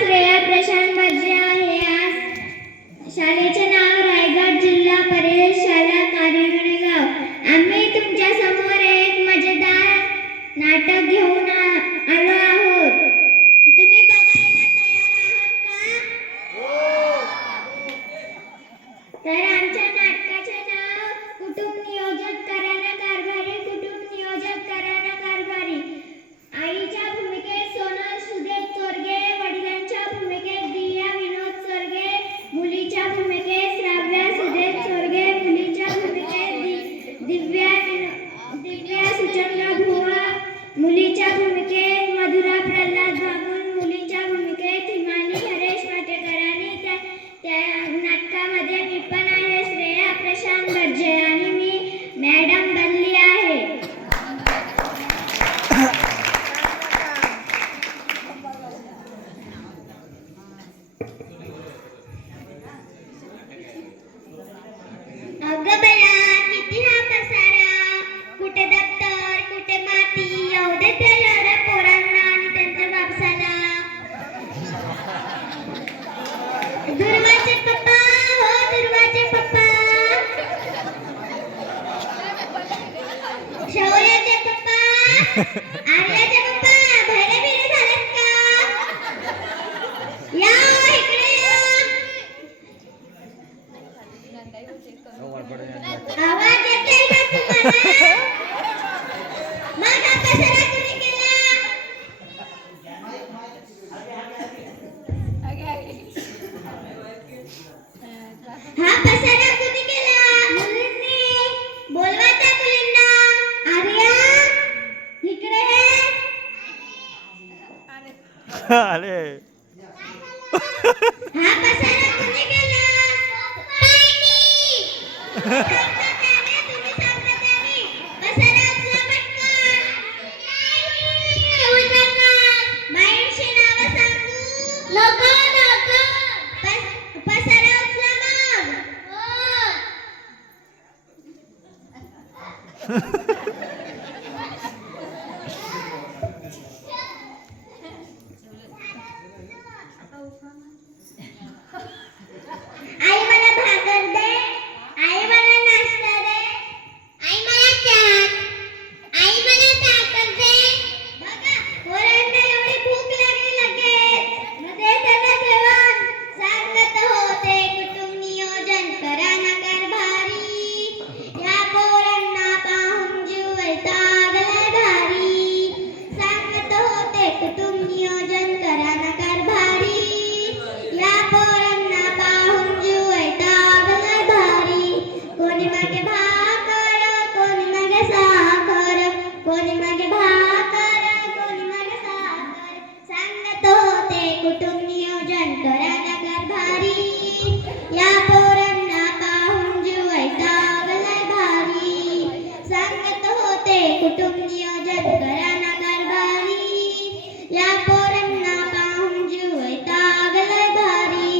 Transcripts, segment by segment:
श्रेया प्रशांत भटजी आहे. आज शाळेचे नाव रायगड जिल्हा परिषद शाळा कारिवडेगाव. आम्ही तुमच्या समोर एक मजेदार नाटक घेऊन आलो आहोत. तुम्ही बघायला तयार आहात का? तर आमच्या नाटकाचे नाव कुटुंब नियोजन कराना कारभारी. कुटुंब नियोजन कराना कारभारी. आईच्या भूमिकेत सोनल सुदेश चोरगे, वडिलांच्या भूमिकेत दिया विनोद चोरगे, मुलीच्या भूमिकेत श्राव्या सुदेश चोरगे, मुलीच्या भूमिकेत दिव्या सुचंद्र भुवा, मुलीच्या भूमिकेत मधुरा प्रल्हाद बाबूल, मुलीच्या भूमिकेत हिमानी हरेश वाटेकर. आणि त्या नाटकामध्ये मी पण आहे श्रेया प्रशांत भटजे आणि मी मॅडम बनली आहे. अगं बया, किती हा पसारा, कुठे दप्तर कुठे माती, एवढे ते एवढ्या पोरांना आणि त्यांच्या बापसाला. दुर्वाचे पप्पा, हो दुर्वाचे पप्पा, शौर्याचे पप्पा, आर्याचे पप्पा, भैरे बिरे झालेत का? या इकडे या. आवाज येतोय का तुम्हाला? मग हा पसारा कुणी केला? हा पसारा कुणी केला? मुलींनी. बोलवा त्या मुलींना. आर्या इकडे ये. अरे हा पसारा कुणी केला? आई मला भाकर दे, आई मला नाश्ता दे, आई मला चहा, आई मला साखर दे. बघा पोरांना एवढी भूक लागली लगेच. मध्ये त्याला जेवण. सांगत होते कुटुंब नियोजन करा ना कारभारी. या पोरांना पाहून जीव वैतागला भारी. सांगत होते कुटुंब नियोजन करा ना कारभारी. या पोरांना पाहून जीव वैतागला भारी. कोणी मागे भाकर, कोणी मागे साखर, कोणी मागे भाकर, कोणी मागे साखर. सांगत होते कुटुंब नियोजन करा ना कारभारी. या पोरांना पाहून जीव वैतागला भारी. सांगत होते कुटुंब नियोजन करा ना कारभारी. या पोरांना पाहून जीव वैतागला भारी.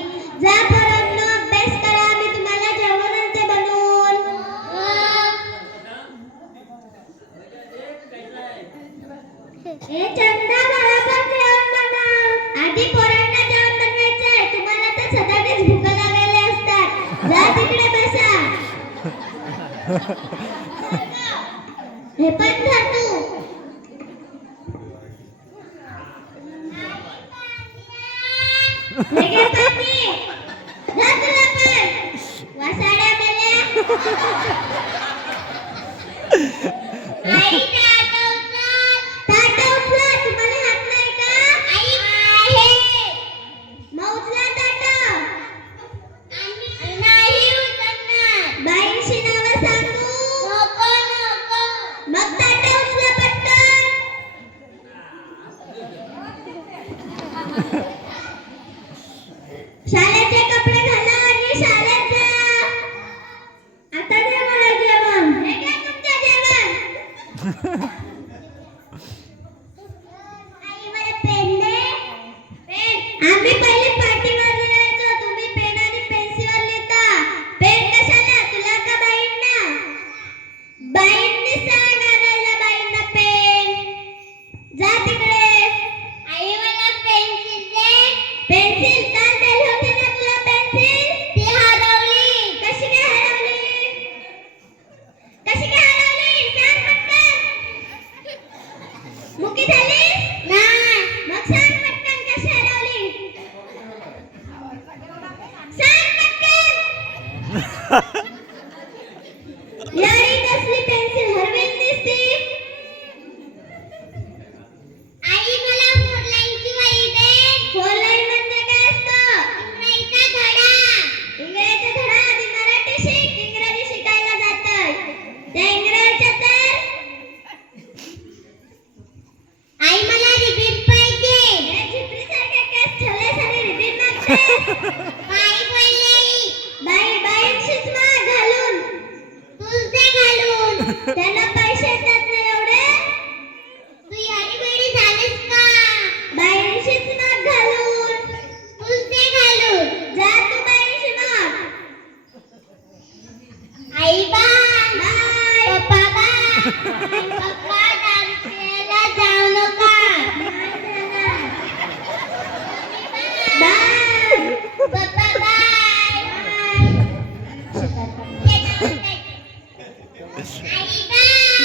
जा पोरांनो अभ्यास करा, मी तुम्हाला जेवण आणते बनवून. ए चंदा, मला पण जेवण बनव. आधी पोरांना जेवण बनवायचंय. तुम्हाला तर सदाच भूक लागलेल्या असतात. जा तिकडे बसा. हे पण खा तू. हे घे पाणी. जा तुला पण. वासाड्या मेल्या. आई ताट उचल. ताट उचला. तुम्हाला हात नाही का? आई आहे. मग उचला ताट. आम्ही नाही उचलणार. बाईंची नावं सांगू? नको नको. मग ताट उचला पटकन. शाळेचे कपडे घाला आणि शाळेत जा. आता दे मला जेवण. हे घ्या तुमचं जेवण. आई मला पेन दे. पेन. आम्ही पहिले पाटीवर लिहायचो. तुम्ही पेन आणि पेन्सिलवर लिहिता. पेन कशाला? तुला का बाईंना? बाईंनी सांग आणायला बाईंना पेन. जा तिकडे. आई मला पेन्सिल दे. पेन्सिल काल दिली होती ना तुला पेन्सिल ती हरवली कशी काय हरवली सांग पटकन मुकी झाली नाही मग सांग पटकन कशी हरवली सांग पटकन यारी कसली पेन्सिल हरवेल दिसती आई मला 4 लाईनची वही दे 4 लाईन म्हणजे काय असतं इंग्रजीचा धडा आधी मराठी शिक इंग्रजी शिकायला जातोय त्या इंग्रजीच्या तर आई मला रिपीट पाहिजे या झिपरी सारख्या केस ठेवल्यासारी रिपीट मागते बाई बोलली बाईंशीच माग घालून तूच दे घालून त्यांना पैसे येतात ना एवढे तू यारी बेडी झालीस का बाईंशीच माग घालून तूच दे घालून जा तू बाईंशी माग आई बाय पप्पा बाय पप्पा दारूला जाऊ नका बाय पप्पा बाय आई बाय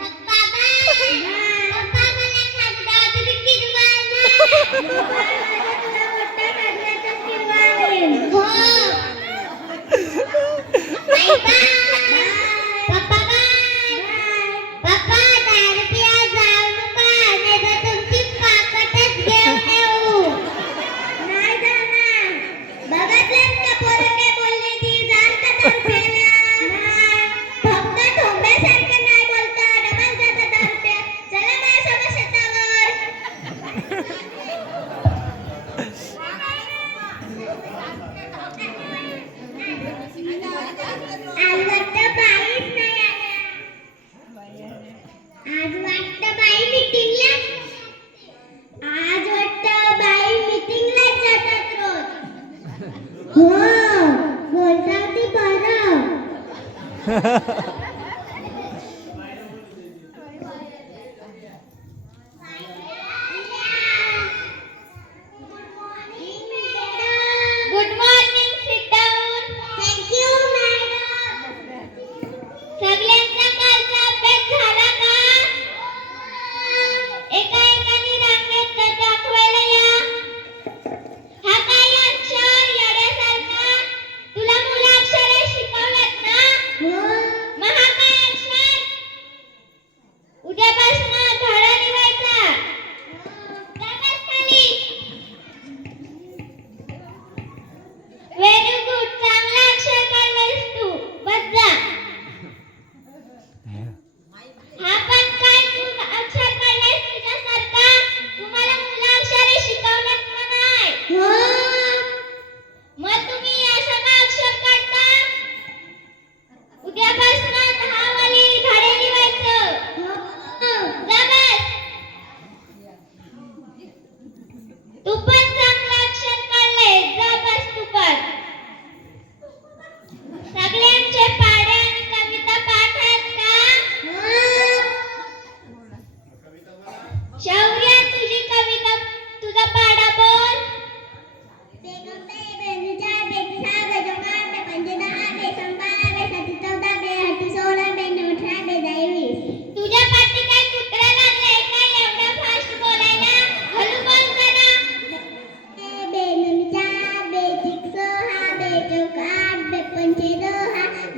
पप्पा बाय पप्पा मला खाद्यात किरवाना तुला मोठा खाद्यात किरवाना हो आई बाय पप्पा बाय पप्पा दारू पिया जाऊ नका नाहीतर तुमची पाकटच घेऊन येऊ नाही जाणार बघितलं का पोरं काय बोलली ती जाण का दारू प्यायला नाही फक्त ठोंब्यासारखं नाही बोलता डबल जाता दारू प्या चला माझ्यासोबत शेतावर आज वाटतं बाईच नाही आल्या आज वाटतं बाई मीटिंगला आज वाटतं बाई मीटिंगला जातात रोज हो बोलता ती बरं good morning sit down thank you madam सगळ्यांचा कालचा अभ्यास झाला का एका एकाने रांगेत दाखवायला या हा काय अक्षर येड्यासारखा तुला मुलाक्षरे शिकवल्यात ना मग हा काय अक्षर उद्यापासून धडा निवायचा जा बस खाली व्हेरी गुड चांगला अक्षर काढलायस तू बस जा हा पण काय तू अक्षर काढलायस तुझ्यासारखा तुम्हाला मुलाक्षरे शिकवण्यात का नाही मग तुम्ही असं का अक्षर काढता उद्यापासून 10 वाली धडे लिहायचं जा बस तू पण चांगलं अक्षर काढलंय जा बस तू पण सगळ्यांचे पाढे आणि कविता पाठ आहेत का शौर्य तुझी कविता तुझा पाढा बोल बेगमबे बेनुजा बेतिसा बेजोगा बेपंजदा बेसंबारा बेसती चौदा बेहत्ती सोळा बेनोठा बेदाईवीस तुझ्या पाठी काय कुत्रा लागलाय का एवढा फास्ट बोलायला हळू बोल जरा बेनुजा बेतिक्सोहा बेजोगा बेपंजदा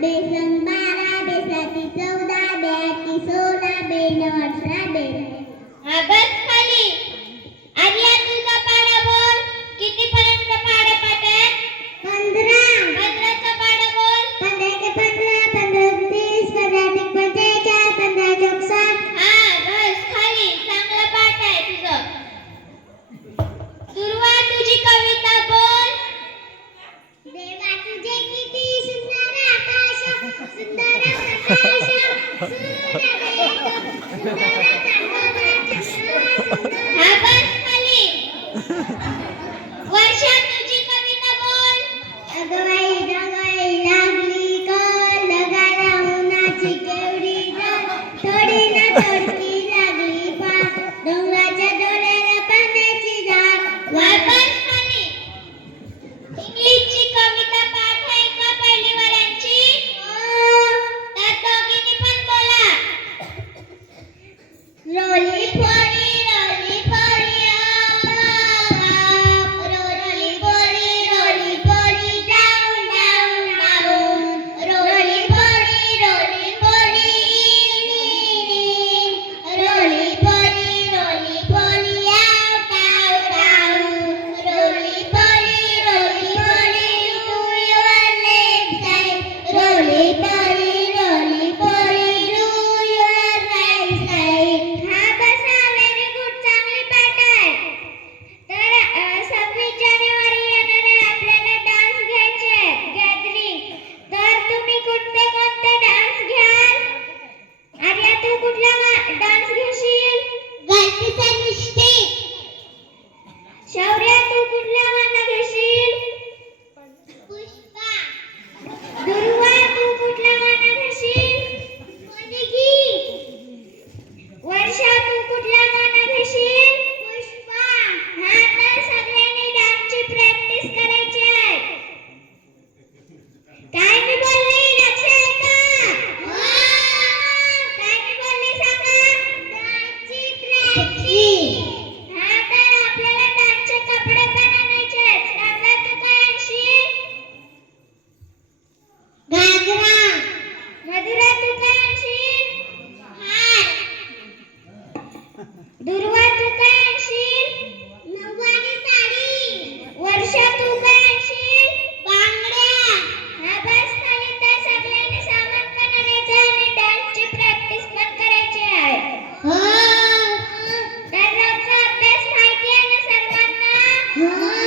बेसंबारा बेसती चौदा बेहत्ती सोळा बेनोठा बेदाईवीस हा बस खाली आर्या तुझा पाढा बोल किती पर्यंत पाढे पाठ आहेत 15 15चा पाढा बोल 15 के 15 15 30 15 ते 45 15 चौक 60 हा बस खाली चांगला पाठ आहे तुझं दुर्वा तुझी कविता बोल देवा तुझे किती सुंदर आकाश सुंदर प्रकाश हा बस खाली वर्षा तुझी कविता बोल अगवाई जगाई लागली कळ लगाला उन्हाची केवढी जळ थोडी ना थोडकी लागली पार डोंगराच्या डोळ्याला पाण्याची झाड वापस कुठलं गाणं घेशील? पुष्पा. दुर्वा तू कुठलं गाणं घेशील? कोणी वर्षा तू कुठलं गाणं घेशील? पुष्पा. हा तर सगळ्यांनी डान्सची प्रॅक्टिस करायची आहे. काय मी बोलली लक्ष आहे का? हो. काय मी बोलली सांगा? डान्सची प्रॅक्टिस. हा तर आपल्याला डान्सचे कपडे पण आणायचे आहेत. सांगा तू काय आणशील? घागरा. मधुरा तू काय आणशील? हार. दुर्वा तू काय आणशील? नऊवारी साडी. वर्षा तू काय आणशील? बांगड्या. हा बस खाली तर सगळ्यांनी सामान पण आणायचं आणि डान्सची प्रॅक्टिस पण करायची आहे. हो. तर रोजचा अभ्यास माहिती आहे ना सर्वांना? हो.